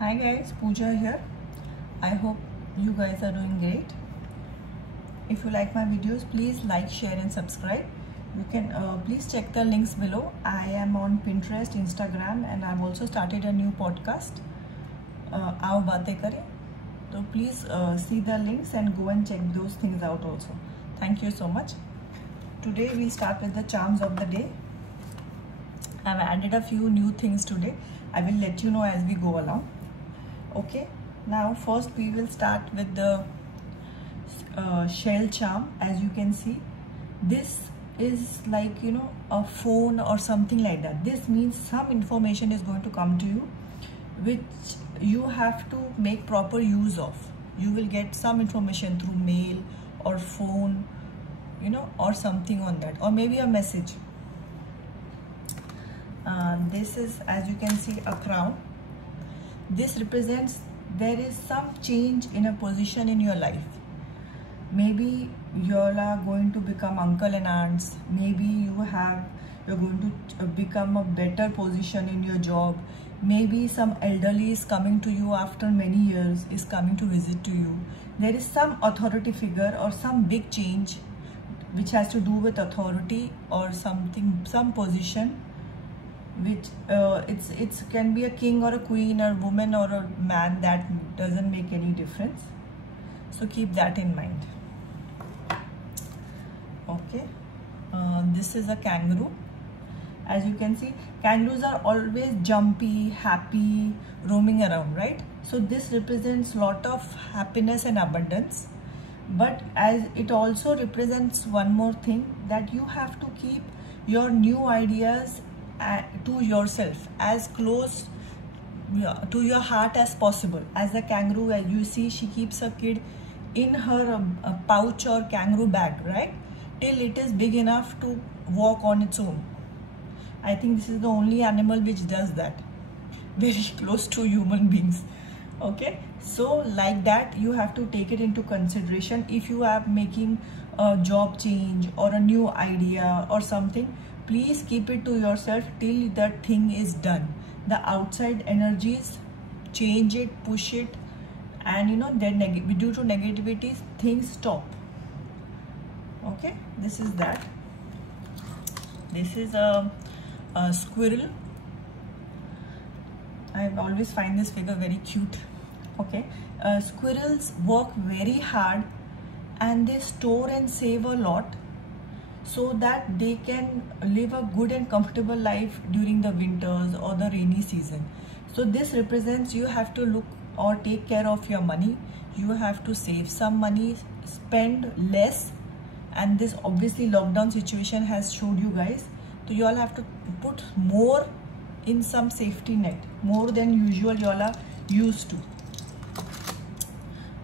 Hi guys, Pooja here. I hope you guys are doing great. If you like my videos, please like, share and subscribe. You can please check the links below. I am on Pinterest, Instagram and I've also started a new podcast. Aao Baatein Kare. So please see the links and go and check those things out also. Thank you so much. Today we'll start with the charms of the day. I've added a few new things today. I will let you know as we go along. Okay, now first we will start with the shell charm. As you can see, this is like a phone or something like that. This means some information is going to come to you which you have to make proper use of. You will get some information through mail or phone, or something on that, or maybe a message. This is, as you can see, a crown. This represents there is some change in a position in your life. Maybe you're going to become uncle and aunts. Maybe you're going to become a better position in your job. Maybe some elderly is coming to you after many years, is coming to visit to you. There is some authority figure or some big change which has to do with authority or something, some position, which it can be a king or a queen or a woman or a man. That doesn't make any difference, so keep that in mind. Okay, this is a kangaroo. As you can see, kangaroos are always jumpy, happy, roaming around, right? So this represents lot of happiness and abundance, but as it also represents one more thing, that you have to keep your new ideas to yourself, as close to your heart as possible. As the kangaroo, as you see, she keeps a kid in her pouch or kangaroo bag, right, till it is big enough to walk on its own. I think this is the only animal which does that, very close to human beings. Okay, so like that, you have to take it into consideration. If you are making a job change or a new idea or something, please keep it to yourself till that thing is done. The outside energies, change it, push it, and then due to negativity, things stop. Okay, this is that. This is a squirrel. I always find this figure very cute. Okay, squirrels work very hard and they store and save a lot, so that they can live a good and comfortable life during the winters or the rainy season. So this represents you have to look or take care of your money. You have to save some money, spend less, and this obviously lockdown situation has showed you guys. So you all have to put more in some safety net, more than usual you all are used to.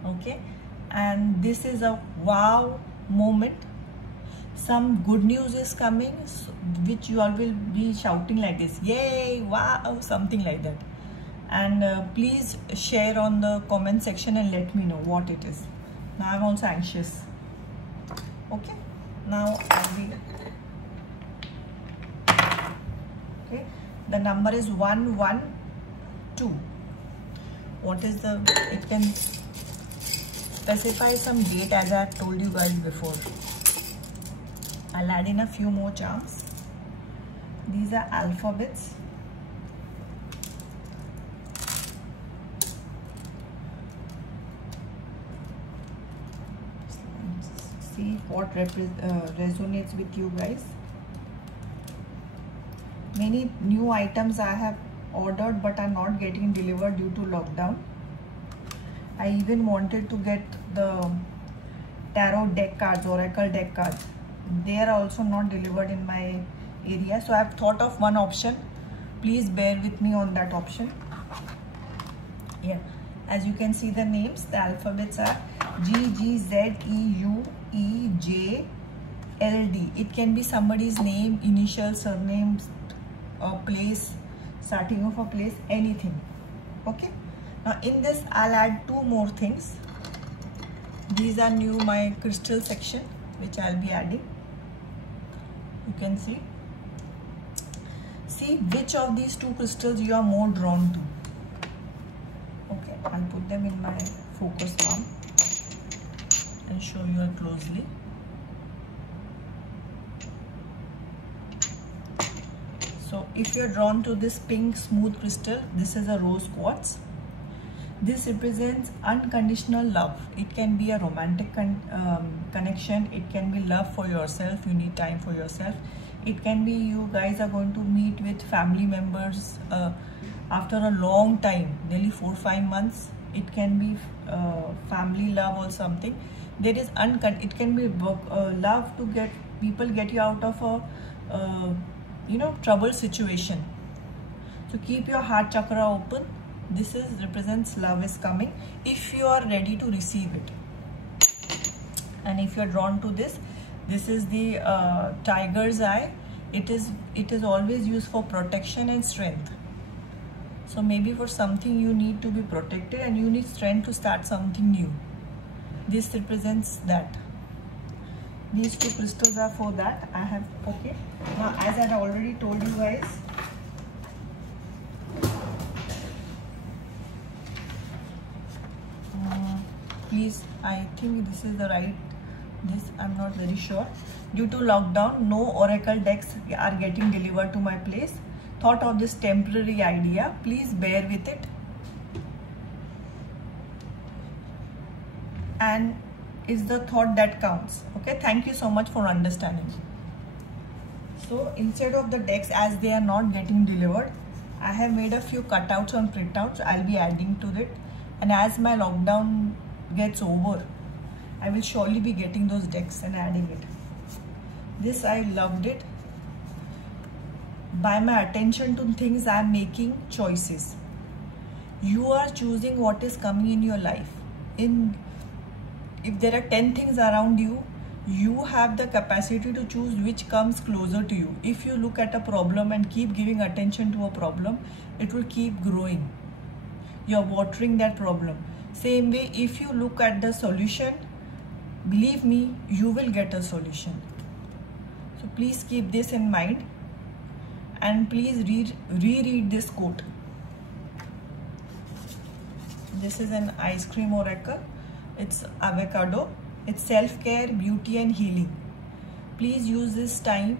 Okay, and this is a wow moment. Some good news is coming, which you all will be shouting like this, yay, wow, something like that. And please share on the comment section and let me know what it is. Now I'm also anxious. Okay, now I'll be. Okay, the number is 112. What is the? It can specify some date, as I have told you guys before. I'll add in a few more charms. These are alphabets. See what resonates with you guys. Many new items I have ordered but are not getting delivered due to lockdown. I even wanted to get the tarot deck cards, oracle deck cards. They are also not delivered in my area, so I have thought of one option. Please bear with me on that option. Yeah, as you can see, the names, the alphabets are G, G, Z, E, U, E, J, L, D. It can be somebody's name, initial, surnames, a place, starting of a place, anything. Okay, now in this I'll add two more things. These are new, my crystal section, which I'll be adding. You can see which of these two crystals you are more drawn to. Okay, I'll put them in my focus palm and show you closely. So if you're drawn to this pink smooth crystal, this is a rose quartz. This represents unconditional love. It can be a romantic connection. It can be love for yourself. You need time for yourself. It can be you guys are going to meet with family members after a long time, nearly 4-5 months. It can be family love or something. There is it can be love to get you out of a trouble situation. So keep your heart chakra open. This represents love is coming if you are ready to receive it. And if you are drawn to this is the tiger's eye. It is always used for protection and strength. So maybe for something you need to be protected and you need strength to start something new. This represents that. These two crystals are for that. I have, okay. Now, as I had already told you guys, please, I think this is the right, I'm not very sure. Due to lockdown, no oracle decks are getting delivered to my place. Thought of this temporary idea. Please bear with it. And is the thought that counts. Okay, thank you so much for understanding. So instead of the decks, as they are not getting delivered, I have made a few cutouts and printouts. I'll be adding to it. And as my lockdown gets over, I will surely be getting those decks and adding it. This, I loved it. By my attention to things, I am making choices. You are choosing what is coming in your life. If there are 10 things around you, you have the capacity to choose which comes closer to you. If you look at a problem and keep giving attention to a problem, it will keep growing. You're watering that problem. Same way, if you look at the solution, believe me, you will get a solution. So please keep this in mind and please reread this quote. This is an ice cream oracle. It's avocado. It's self-care, beauty and healing. Please use this time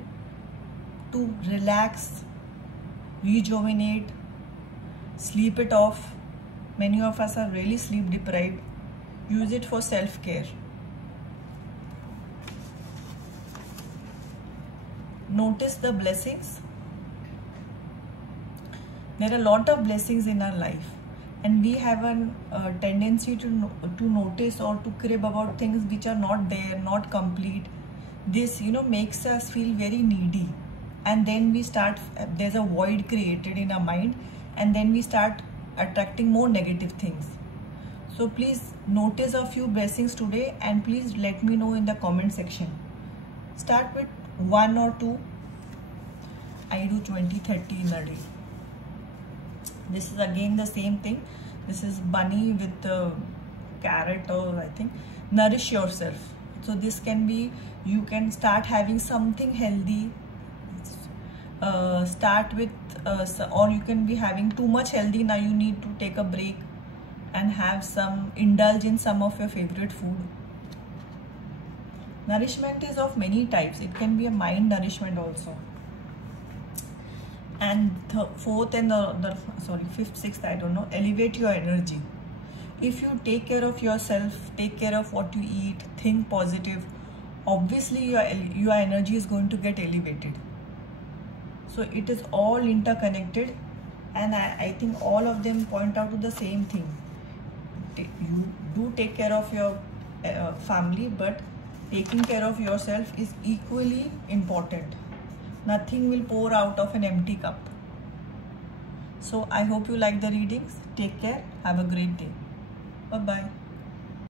to relax, rejuvenate, sleep it off. Many of us are really sleep deprived. Use it for self-care. Notice the blessings. There are a lot of blessings in our life. And we have a tendency to notice or to crib about things which are not there, not complete. This, makes us feel very needy. And then we start, there's a void created in our mind. And then we start attracting more negative things. So please notice a few blessings today and please let me know in the comment section. Start with 1 or 2. I do 20-30 in a day. This is again the same thing. This is bunny with the carrot, or I think nourish yourself. So this can be, you can start having something healthy. Start with or you can be having too much healthy. Now you need to take a break and have some, indulge in some of your favorite food. Nourishment is of many types. It can be a mind nourishment also. And the fourth and fifth, sixth, I don't know, elevate your energy. If you take care of yourself, take care of what you eat, think positive, obviously your energy is going to get elevated. So it is all interconnected, and I think all of them point out to the same thing. You do take care of your family, but taking care of yourself is equally important. Nothing will pour out of an empty cup. So I hope you like the readings. Take care. Have a great day. Bye-bye.